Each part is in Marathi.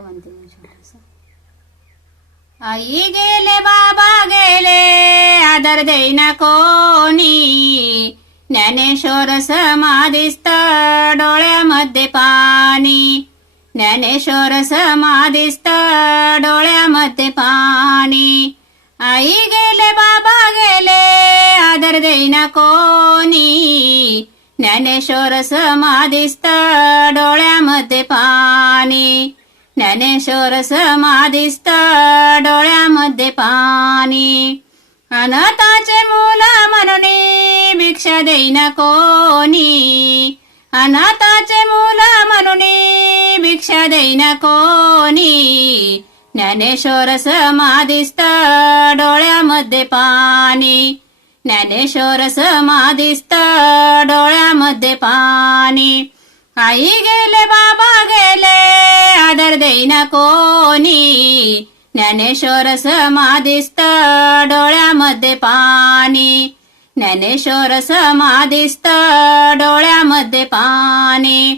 म्हणते मी छोटंसं. आई गेले बाबा गेले आदर देईना कोणी, ज्ञानेश्वर समाधिस्थ डोळ्यामध्ये पाणी, ज्ञानेश्वर समाधिस्थ डोळ्यामध्ये पाणी. आई गेले बाबा गेले आदर देईना कोणी, ज्ञानेश्वर समाधिस्थ डोळ्यामध्ये पाणी, ज्ञानेश्वर समाधिस्थ डोळ्यामध्ये पाणी. अनाथाचे मूल म्हणून भिक्षा देईना कोणी, अनाथाचे मूल म्हणून भिक्षा देईना कोणी, ज्ञानेश्वर समाधिस्थ डोळ्यामध्ये पाणी, ज्ञानेश्वर समाधिस्थ डोळ्यामध्ये पाणी. आई गेले बाबा गेले आदर देईना कोणी, ज्ञानेश्वर समाधिस्थ डोळ्यामध्ये पाणी, ज्ञानेश्वर समाधिस्थ डोळ्यामध्ये पाणी.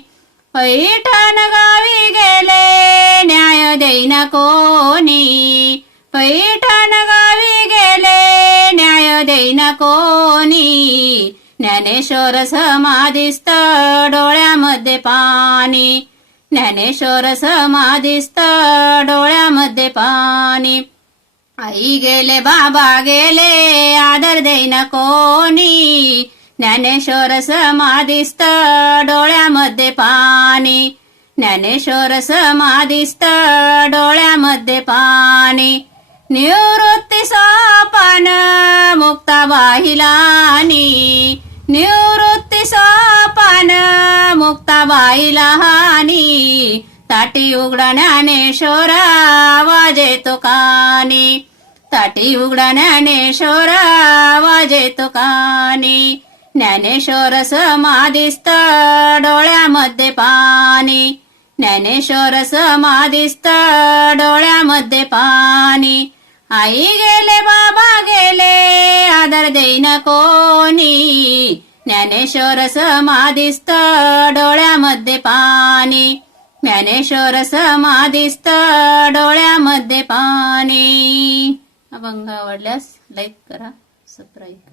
पैठण गावी गेले न्याय देईना कोणी, पैठण गावी गेले न्याय देईना कोणी, ज्ञानेश्वर समाधिस्थ डोळ्यामध्ये पाणी, ज्ञानेश्वर समाधिस्थ डोळ्यामध्ये पाणी. आई गेले बाबा गेले आदर देईना कोणी, ज्ञानेश्वर समाधिस्थ डोळ्यामध्ये पाणी, ज्ञानेश्वर समाधिस्थ डोळ्यामध्ये पाणी. निवृत्ती सोपान मुक्ताबाई लहानी, निवृत्ती सोपान मुक्ताबाई लहानी, ताटी उघडा ज्ञानेश्वर आवाज येतो कानी, ताटी उघडा ज्ञानेश्वर आवाज येतो कानी. ज्ञानेश्वर समाधिस्थ डोळ्यामध्ये पाणी, ज्ञानेश्वर समाधिस्थ डोळ्यामध्ये पाणी. आई गेले बाबा गेले आदर देईना कोणी, ज्ञानेश्वर समाधिस्थ डोळ्यामध्ये पाणी, ज्ञानेश्वर समाधिस्थ डोळ्यामध्ये पाणी. अभंग आवडल्यास लाईक करा, सबस्क्राईब करा.